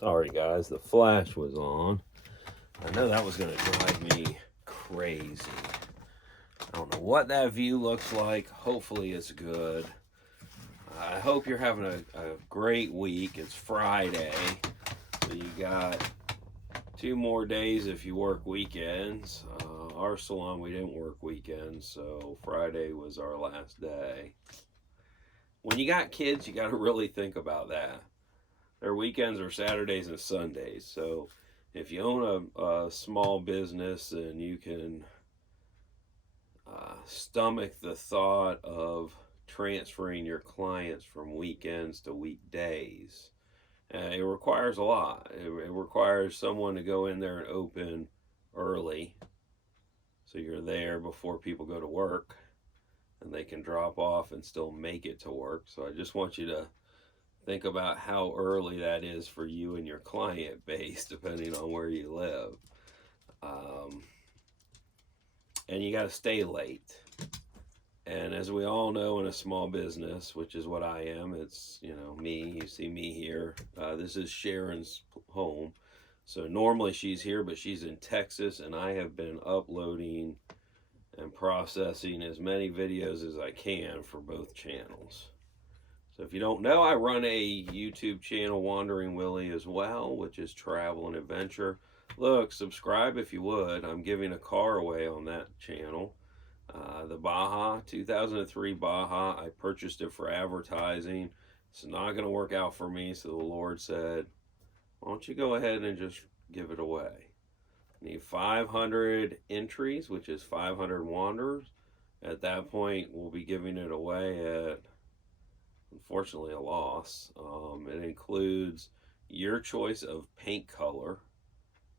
Sorry guys, the flash was on. I know that was going to drive me crazy. I don't know what that view looks like. Hopefully it's good. I hope you're having a great week. It's Friday, so you got 2 more days if you work weekends. Our salon, we didn't work weekends, so Friday was our last day. When you got kids, you got to really think about that. Their weekends are Saturdays and Sundays. So if you own a small business and you can stomach the thought of transferring your clients from weekends to weekdays, it requires a lot. It requires someone to go in there and open early so you're there before people go to work and they can drop off and still make it to work. So I just want you to think about how early that is for you and your client base, depending on where you live. And you got to stay late. And as we all know, in a small business, which is what I am, it's, me. You see me here. This is Sharon's home. So normally she's here, but she's in Texas, and I have been uploading and processing as many videos as I can for both channels. So if you don't know, I run a YouTube channel, Wandering Willie, as well, which is travel and adventure. Look, subscribe if you would. I'm giving a car away on that channel. The Baja, 2003 Baja. I purchased it for advertising. It's not going to work out for me, so the Lord said, why don't you go ahead and just give it away? I need 500 entries, which is 500 wanderers. At that point, we'll be giving it away at, unfortunately, a loss. It includes your choice of paint color.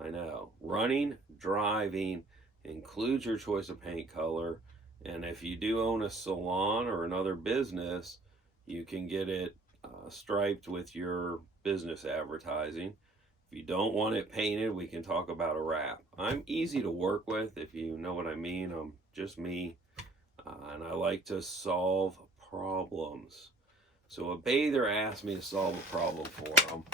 I know. Running, driving includes your choice of paint color. And if you do own a salon or another business, you can get it striped with your business advertising. If you don't want it painted, we can talk about a wrap. I'm easy to work with, if you know what I mean. I'm just me. And I like to solve problems. So a bather asked me to solve a problem for them.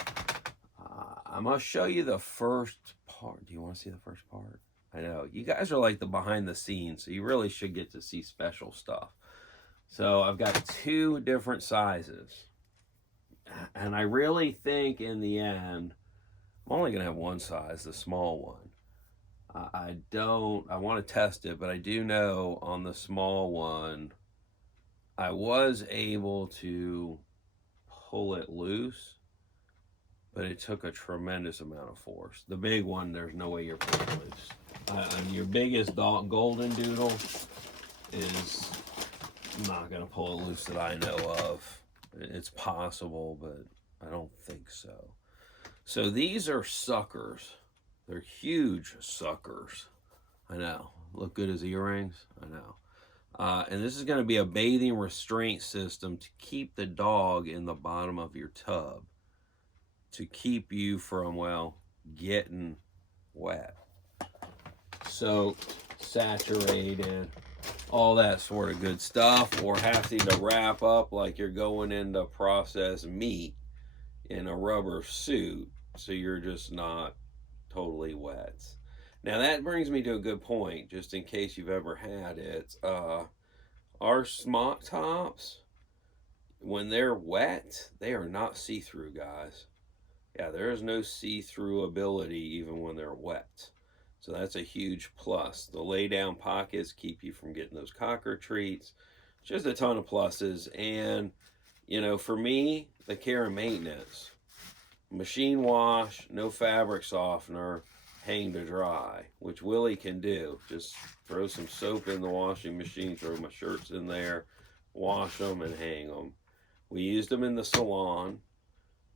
I'm going to show you the first part. Do you want to see the first part? I know. You guys are like the behind the scenes, so you really should get to see special stuff. So I've got 2 different sizes. And I really think in the end, I'm only going to have one size, the small one. I want to test it, but I do know on the small one, I was able to pull it loose, but it took a tremendous amount of force. The big one, there's no way you're pulling loose. Your biggest golden doodle is not going to pull it loose that I know of. It's possible, but I don't think so. So these are suckers. They're huge suckers. I know. Look good as earrings. I know. And this is going to be a bathing restraint system to keep the dog in the bottom of your tub, to keep you from, getting wet. Soaked, saturated, all that sort of good stuff, or having to wrap up like you're going into processed meat in a rubber suit, so you're just not totally wet. Now that brings me to a good point, just in case you've ever had it. Our smock tops, when they're wet, they are not see-through, guys. Yeah, there is no see-through ability even when they're wet. So that's a huge plus. The lay-down pockets keep you from getting those cocker treats. Just a ton of pluses. And, for me, the care and maintenance. Machine wash, no fabric softener, hang to dry, which Willie can do. Just throw some soap in the washing machine, throw my shirts in there, wash them, and hang them. We used them in the salon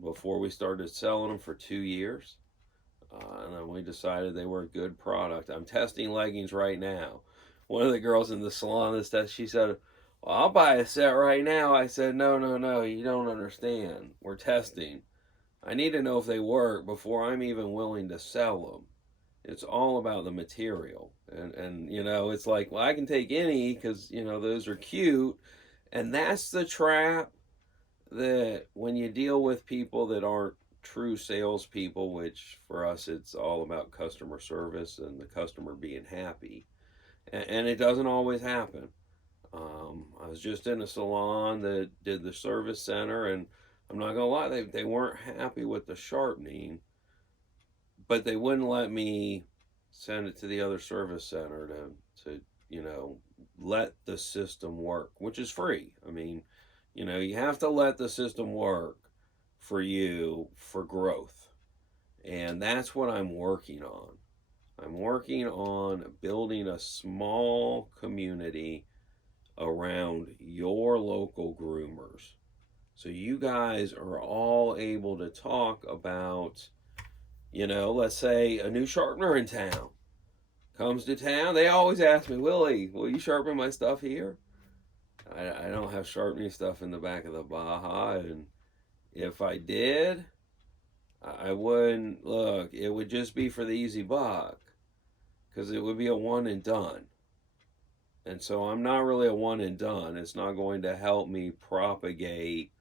before we started selling them for 2 years. And then we decided they were a good product. I'm testing leggings right now. One of the girls in the salon she said, well, I'll buy a set right now. I said, no, you don't understand. We're testing. I need to know if they work before I'm even willing to sell them. It's all about the material. And it's like, well, I can take any because, those are cute. And that's the trap that when you deal with people that aren't true salespeople, which for us it's all about customer service and the customer being happy. And it doesn't always happen. I was just in a salon that did the service center, and I'm not gonna lie, they weren't happy with the sharpening, but they wouldn't let me send it to the other service center to you know let the system work, which is free. I mean, you have to let the system work for you for growth, and that's what I'm working on. I'm working on building a small community around your local groomers. So you guys are all able to talk about, let's say a new sharpener in town comes to town. They always ask me, Willie, will you sharpen my stuff here? I don't have sharpening stuff in the back of the Baja, and if I did, I wouldn't look. It would just be for the easy buck, because it would be a one and done. And so I'm not really a one and done. It's not going to help me propagate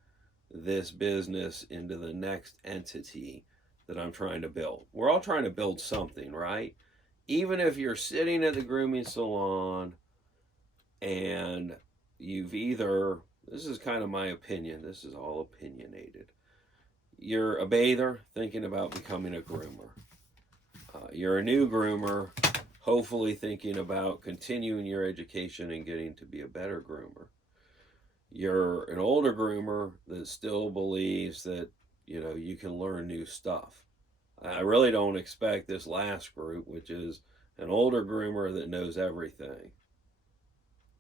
this business into the next entity that I'm trying to build. We're all trying to build something, right? Even if you're sitting at the grooming salon and you've either, this is kind of my opinion, this is all opinionated. You're a bather thinking about becoming a groomer. You're a new groomer, hopefully thinking about continuing your education and getting to be a better groomer. You're an older groomer that still believes that, you can learn new stuff. I really don't expect this last group, which is an older groomer that knows everything,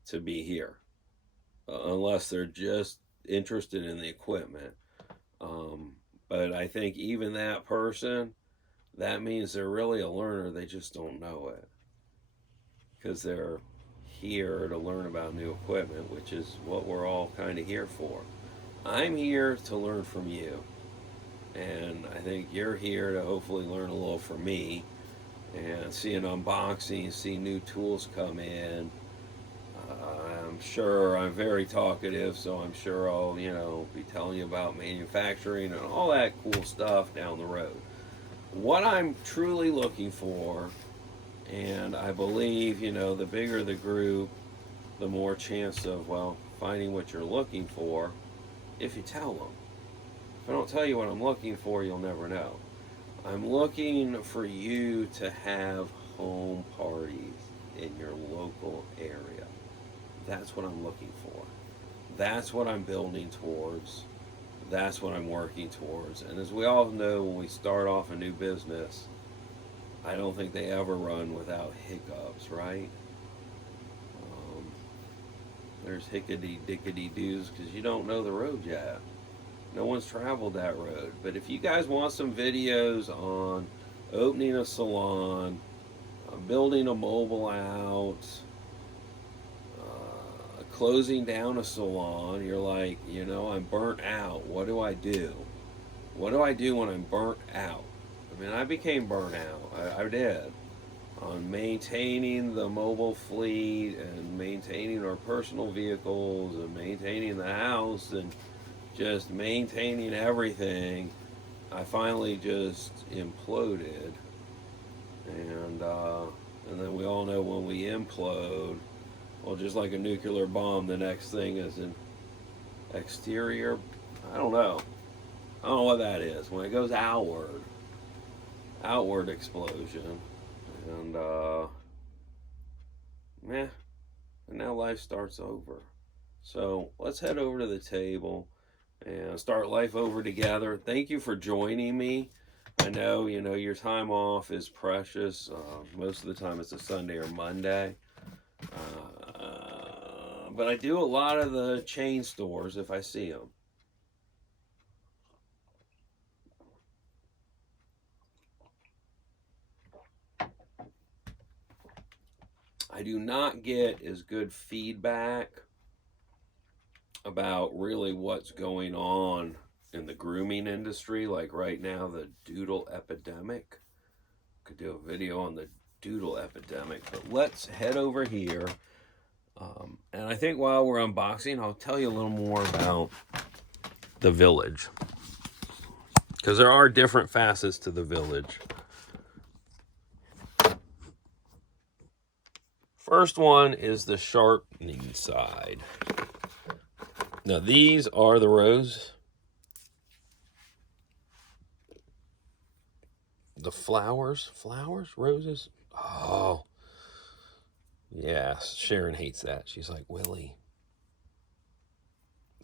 to be here, unless they're just interested in the equipment. But I think even that person, that means they're really a learner. They just don't know it, because they're here to learn about new equipment, which is what we're all kind of here for. I'm here to learn from you, and I think you're here to hopefully learn a little from me and see an unboxing, see new tools come in. I'm sure I'm very talkative, so I'm sure I'll, be telling you about manufacturing and all that cool stuff down the road. What I'm truly looking for, and I believe, the bigger the group, the more chance of, finding what you're looking for if you tell them. If I don't tell you what I'm looking for, you'll never know. I'm looking for you to have home parties in your local area. That's what I'm looking for. That's what I'm building towards. That's what I'm working towards. And as we all know, when we start off a new business, I don't think they ever run without hiccups, right? There's hickety-dickety-doos because you don't know the road yet. No one's traveled that road. But if you guys want some videos on opening a salon, building a mobile out, closing down a salon, you're like, I'm burnt out. What do I do? What do I do when I'm burnt out? I mean, I became burnt out. I did. On maintaining the mobile fleet and maintaining our personal vehicles and maintaining the house and just maintaining everything. I finally just imploded. And then we all know when we implode, well, just like a nuclear bomb, the next thing is an exterior. I don't know what that is. When it goes outward explosion. And, and now life starts over. So let's head over to the table and start life over together. Thank you for joining me. I know, your time off is precious. Most of the time it's a Sunday or Monday. But I do a lot of the chain stores if I see them. I do not get as good feedback about really what's going on in the grooming industry. Like right now, the doodle epidemic. Could do a video on the doodle epidemic, but let's head over here. And I think while we're unboxing, I'll tell you a little more about the village. because there are different facets to the village. First one is the sharpening side. Now these are the rows. The flowers, roses. Oh, yes. Sharon hates that. She's like, Willie,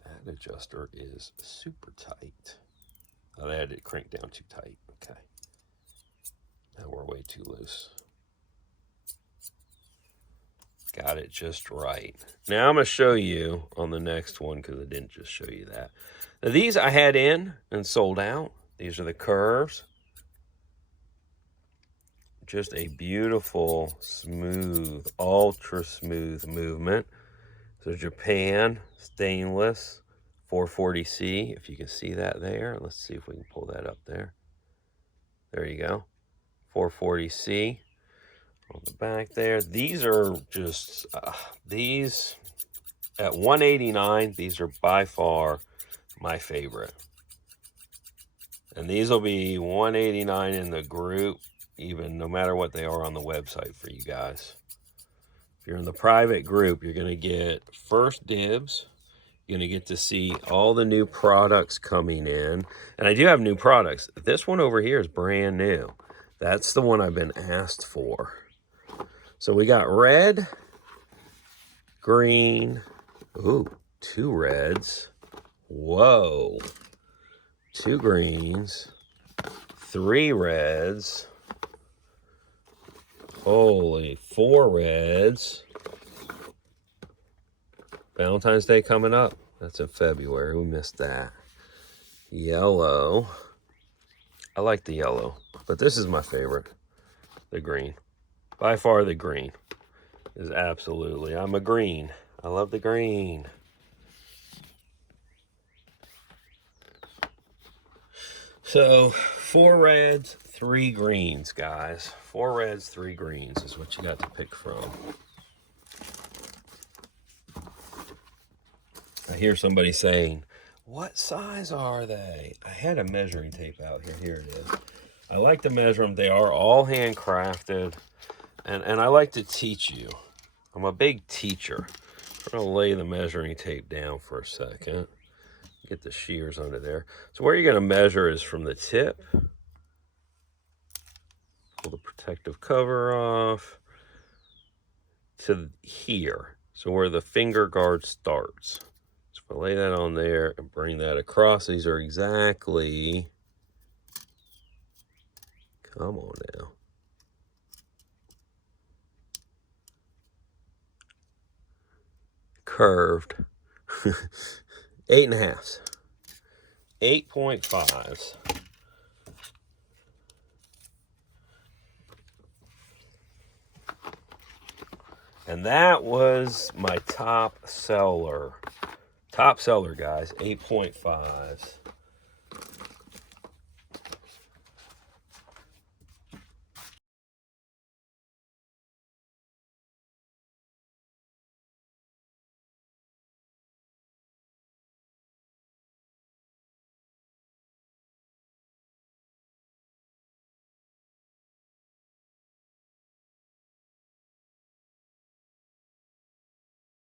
that adjuster is super tight. Oh, they had it cranked down too tight. Okay. Now we're way too loose. Got it just right. Now I'm going to show you on the next one because I didn't just show you that. Now these I had in and sold out. These are the curves. Just a beautiful, smooth, ultra smooth movement. So Japan, stainless, 440C, if you can see that there. Let's see if we can pull that up there. There you go, 440C on the back there. These are just, these at $189, these are by far my favorite. And these will be $189 in the group, even no matter what they are on the website for you guys. If you're in the private group, you're going to get first dibs. You're going to get to see all the new products coming in. And I do have new products. This one over here is brand new. That's the one I've been asked for. So we got red, green, ooh, 2 reds. Whoa. 2 greens, 3 reds. Holy, 4 reds. Valentine's Day coming up. That's in February. We missed that. Yellow. I like the yellow, but this is my favorite. The green. By far the green is absolutely. I'm a green. I love the green. So 4 reds, 3 greens, guys. 4 reds, 3 greens is what you got to pick from. I hear somebody saying, what size are they? I had a measuring tape out here. Here it is. I like to measure them. They are all handcrafted. And I like to teach you. I'm a big teacher. I'm going to lay the measuring tape down for a second. Get the shears under there. So where you're going to measure is from the tip. Pull the protective cover off to here. So where the finger guard starts. So if I lay that on there and bring that across, these are exactly, come on now, curved. 8.5s. 8.5s. And that was my top seller. Top seller, guys. 8.5s.